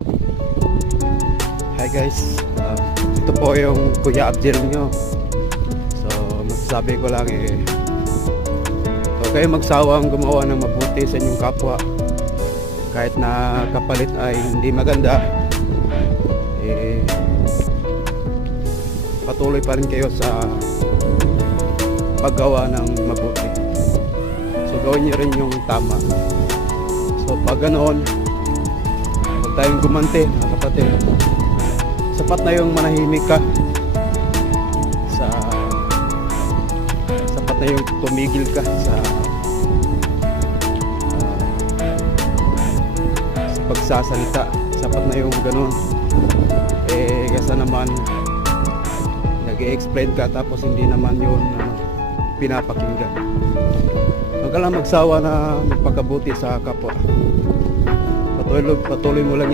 Hi guys, ito po yung Kuya Abdel nyo. So masasabi ko lang huwag kayo magsawang gumawa ng mabuti sa inyong kapwa. Kahit na kapalit ay hindi maganda, patuloy pa rin kayo sa paggawa ng mabuti. So gawin nyo rin yung tama. So pag ganoon, huwag tayong gumante mga kapatid. Sapat na yung manahimik ka, sapat na yung tumigil ka sa pagsasalita. Sapat na yung ganun. Kasi naman nag-i-explain ka tapos hindi naman yun pinapakinggan. Huwag ka lang magsawa na magpakabuti sa kapwa. Patuloy mo lang